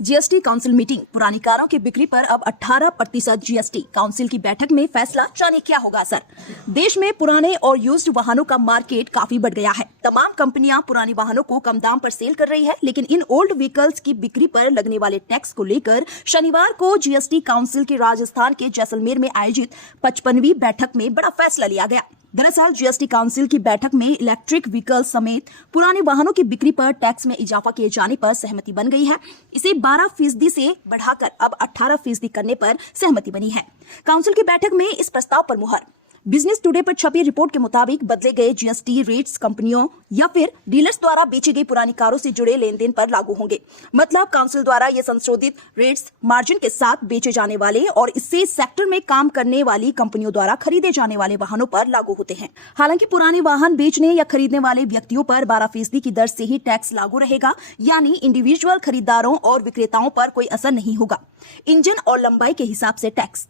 GST council meeting, पुरानी कारों की बिक्री पर अब 18% जीएसटी। काउंसिल की बैठक में फैसला, जाने क्या होगा असर। देश में पुराने और यूज्ड वाहनों का मार्केट काफी बढ़ गया है। तमाम कंपनियां पुरानी वाहनों को कम दाम पर सेल कर रही है, लेकिन इन ओल्ड व्हीकल्स की बिक्री पर लगने वाले टैक्स को लेकर शनिवार को जीएसटी काउंसिल की राजस्थान के जैसलमेर में आयोजित 55वीं बैठक में बड़ा फैसला लिया गया। दरअसल जीएसटी काउंसिल की बैठक में इलेक्ट्रिक व्हीकल समेत पुराने वाहनों की बिक्री पर टैक्स में इजाफा किए जाने पर सहमति बन गई है। इसे 12% से बढ़ाकर अब 18% करने पर सहमति बनी है। काउंसिल की बैठक में इस प्रस्ताव पर मुहर। बिजनेस टुडे पर छपी रिपोर्ट के मुताबिक बदले गए जीएसटी रेट्स कंपनियों या फिर डीलर्स द्वारा बेची गई पुरानी कारों से जुड़े लेन देन पर लागू होंगे। मतलब काउंसिल द्वारा ये संशोधित रेट्स मार्जिन के साथ बेचे जाने वाले और इससे सेक्टर में काम करने वाली कंपनियों द्वारा खरीदे जाने वाले वाहनों पर लागू होते हैं। हालांकि पुराने वाहन बेचने या खरीदने वाले व्यक्तियों पर 12% की दर से ही टैक्स लागू रहेगा, यानी इंडिविजुअल खरीदारों और विक्रेताओं पर कोई असर नहीं होगा। इंजन और लंबाई के हिसाब से टैक्स।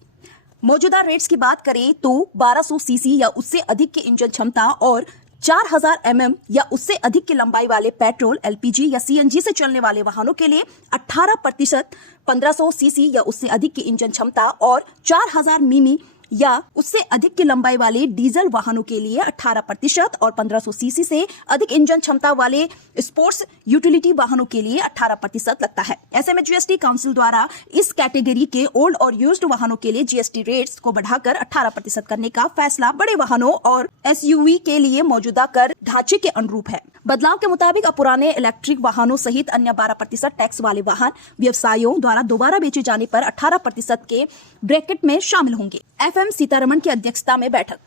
मौजूदा रेट्स की बात करें तो 1200 सीसी या उससे अधिक की इंजन क्षमता और 4000 mm या उससे अधिक की लंबाई वाले पेट्रोल, एलपीजी या सीएनजी से चलने वाले वाहनों के लिए 18%, 1500 सीसी या उससे अधिक की इंजन क्षमता और 4000 मिमी या उससे अधिक की लंबाई वाले डीजल वाहनों के लिए 18% और 1500 सीसी से अधिक इंजन क्षमता वाले स्पोर्ट्स यूटिलिटी वाहनों के लिए 18% लगता है। ऐसे में जीएसटी काउंसिल द्वारा इस कैटेगरी के ओल्ड और यूज्ड वाहनों के लिए जीएसटी रेट्स को बढ़ाकर 18% करने का फैसला बड़े वाहनों और एसयूवी के लिए मौजूदा कर ढांचे के अनुरूप है। बदलाव के मुताबिक अब पुराने इलेक्ट्रिक वाहनों सहित अन्य 12% टैक्स वाले वाहन व्यवसायियों द्वारा दोबारा बेचे जाने पर 18% के ब्रैकेट में शामिल होंगे। एफएम सीतारमण की अध्यक्षता में बैठक।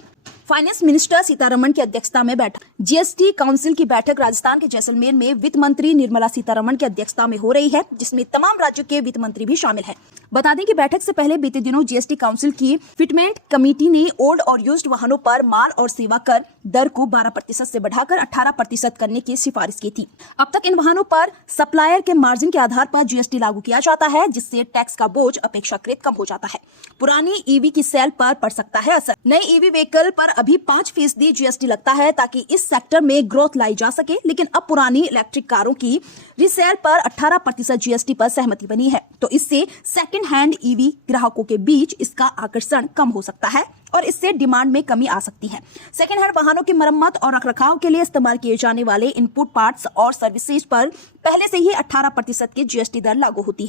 फाइनेंस मिनिस्टर सीतारमण की अध्यक्षता में बैठक। जीएसटी काउंसिल की बैठक राजस्थान के जैसलमेर में वित्त मंत्री निर्मला सीतारमण की अध्यक्षता में हो रही है, जिसमें तमाम राज्यों के वित्त मंत्री भी शामिल हैं। बता दें कि बैठक से पहले बीते दिनों जीएसटी काउंसिल की फिटमेंट कमेटी ने ओल्ड और यूज्ड वाहनों पर माल और सेवा कर दर को 12% से बढ़ाकर 18% करने की सिफारिश की थी। अब तक इन वाहनों पर सप्लायर के मार्जिन के आधार पर जीएसटी लागू किया जाता है, जिससे टैक्स का बोझ अपेक्षाकृत कम हो जाता है। पुरानी ईवी की सेल पर पड़ सकता है असर। नए ईवी व्हीकल पर अभी 5% जीएसटी लगता है ताकि इस सेक्टर में ग्रोथ लाई जा सके, लेकिन अब पुरानी इलेक्ट्रिक कारों की रीसेल पर 18% जीएसटी पर सहमति बनी है, तो इससे सेकंड हैंड ईवी ग्राहकों के बीच इसका आकर्षण कम हो सकता है और इससे डिमांड में कमी आ सकती है। सेकंड हैंड वाहनों की मरम्मत और रखरखाव के लिए इस्तेमाल किए जाने वाले इनपुट पार्ट्स और सर्विसेज पर पहले से ही 18% की जीएसटी दर लागू होती है।